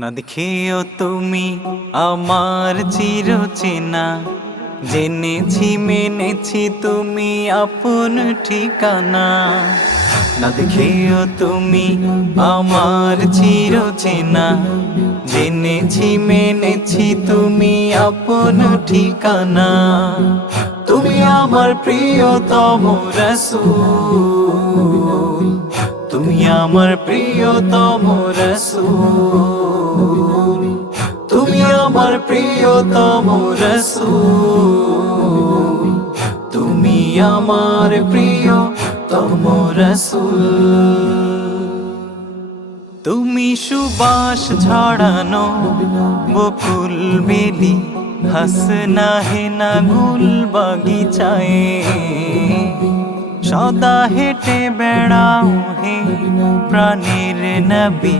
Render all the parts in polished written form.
না দেখেও তুমি আমার চিরচেনা, জেনেছি মেনেছি তুমি আপন ঠিকানা। না দেখেও তুমি আমার চিরচেনা, জেনেছি মেনেছি তুমি আপন ঠিকানা। তুমি আমার প্রিয়তম রাসূল, তুমি আমার প্রিয়তম রাসূল, তুমি আমার প্রিয়তম রাসূল, তুমি আমার প্রিয়তম রাসূল। তুমি সুবাস ছড়ানো বকুল বেলি, হাসনা হেনা গুল বাগিচায়, সদা হেঁটে বেড়াও হে প্রাণের নবী,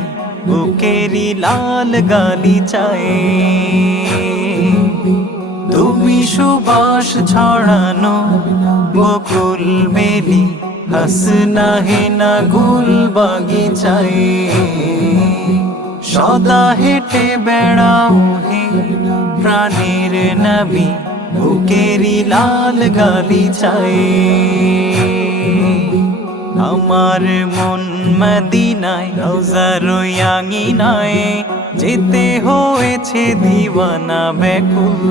বুকেরি লাল গালিচায়। তুমি সুবাস ছড়ানো বকুল বেলি, হাসনা হেনা গুল বাগিচায়, সদা হেঁটে বেড়াও হে প্রাণের নবী, বুকেরি লাল গালিচায়। আমার মন মদিনায় রওজার আঙিনায়, যেতে হয়েছে দিওয়ানা ব্যাকুল।